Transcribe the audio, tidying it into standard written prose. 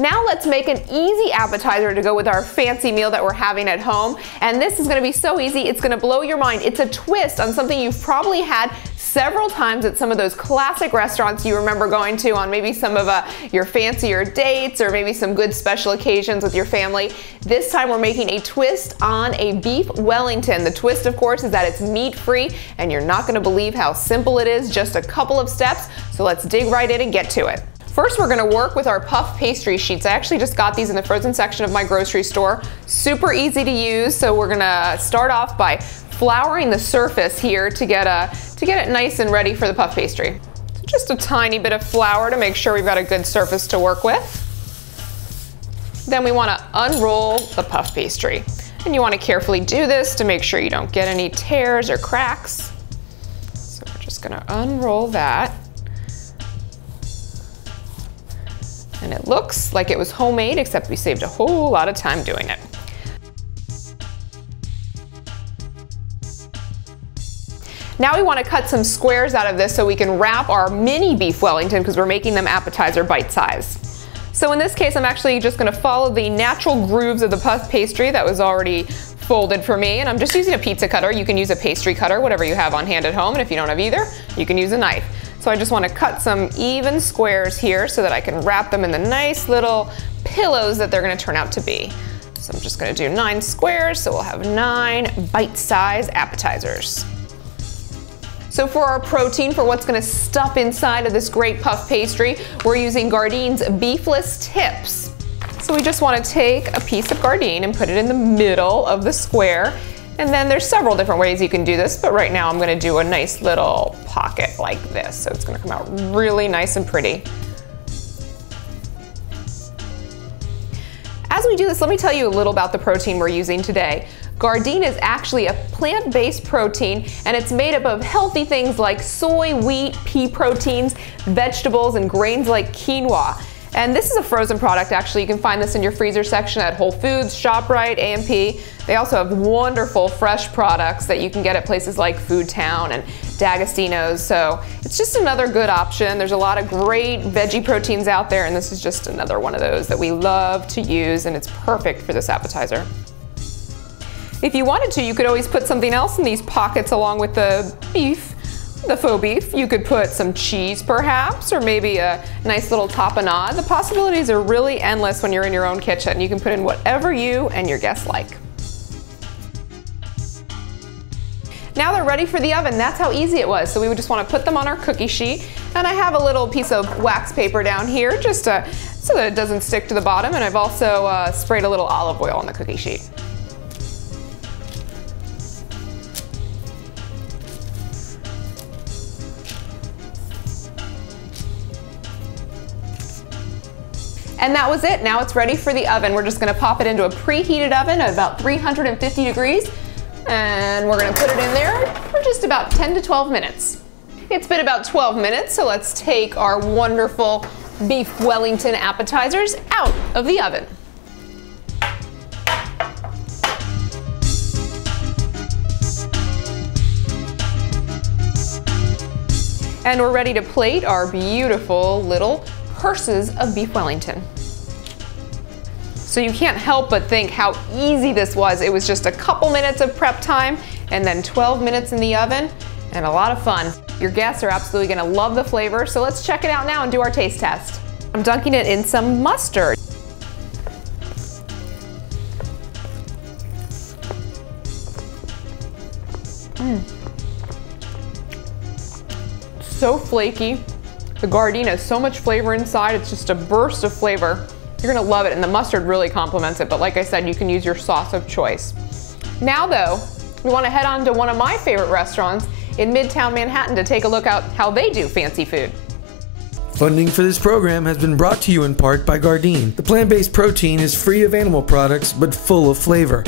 Now let's make an easy appetizer to go with our fancy meal that we're having at home. And this is gonna be so easy, it's gonna blow your mind. It's a twist on something you've probably had several times at some of those classic restaurants you remember going to on maybe some of your fancier dates or maybe some good special occasions with your family. This time we're making a twist on a beef Wellington. The twist, of course, is that it's meat-free, and you're not gonna believe how simple it is, just a couple of steps. So let's dig right in and get to it. First, we're gonna work with our puff pastry sheets. I actually just got these in the frozen section of my grocery store. Super easy to use, so we're gonna start off by flouring the surface here to get it nice and ready for the puff pastry. So just a tiny bit of flour to make sure we've got a good surface to work with. Then we wanna unroll the puff pastry. And you wanna carefully do this to make sure you don't get any tears or cracks. So we're just gonna unroll that. And it looks like it was homemade, except we saved a whole lot of time doing it. Now we want to cut some squares out of this so we can wrap our mini beef Wellington, because we're making them appetizer bite size. So in this case, I'm actually just going to follow the natural grooves of the puff pastry that was already folded for me, and I'm just using a pizza cutter. You can use a pastry cutter, whatever you have on hand at home, and if you don't have either, you can use a knife. So I just want to cut some even squares here so that I can wrap them in the nice little pillows that they're going to turn out to be. So I'm just going to do 9 squares, so we'll have 9 bite-size appetizers. So for our protein, for what's gonna stuff inside of this great puff pastry, we're using Gardein's beefless tips. So we just wanna take a piece of Gardein and put it in the middle of the square. And then there's several different ways you can do this, but right now I'm gonna do a nice little pocket like this. So it's gonna come out really nice and pretty. As we do this, let me tell you a little about the protein we're using today. Gardein is actually a plant-based protein, and it's made up of healthy things like soy, wheat, pea proteins, vegetables, and grains like quinoa. And this is a frozen product, actually. You can find this in your freezer section at Whole Foods, ShopRite, A&P. They also have wonderful fresh products that you can get at places like Foodtown and D'Agostino's. So it's just another good option. There's a lot of great veggie proteins out there, and this is just another one of those that we love to use, and it's perfect for this appetizer. If you wanted to, you could always put something else in these pockets along with the beef, the faux beef. You could put some cheese perhaps, or maybe a nice little tapenade. The possibilities are really endless when you're in your own kitchen. You can put in whatever you and your guests like. Now they're ready for the oven. That's how easy it was. So we would just want to put them on our cookie sheet. And I have a little piece of wax paper down here just so that it doesn't stick to the bottom. And I've also sprayed a little olive oil on the cookie sheet. And that was it. Now it's ready for the oven. We're just gonna pop it into a preheated oven at about 350 degrees. And we're gonna put it in there for just about 10 to 12 minutes. It's been about 12 minutes, so let's take our wonderful beef Wellington appetizers out of the oven. And we're ready to plate our beautiful little purses of beef Wellington. So you can't help but think how easy this was. It was just a couple minutes of prep time and then 12 minutes in the oven and a lot of fun. Your guests are absolutely gonna love the flavor, so let's check it out now and do our taste test. I'm dunking it in some mustard. So flaky. The Gardein has so much flavor inside, it's just a burst of flavor. You're gonna love it, and the mustard really complements it, but like I said, you can use your sauce of choice. Now though, we wanna head on to one of my favorite restaurants in Midtown Manhattan to take a look at how they do fancy food. Funding for this program has been brought to you in part by Gardein. The plant-based protein is free of animal products, but full of flavor.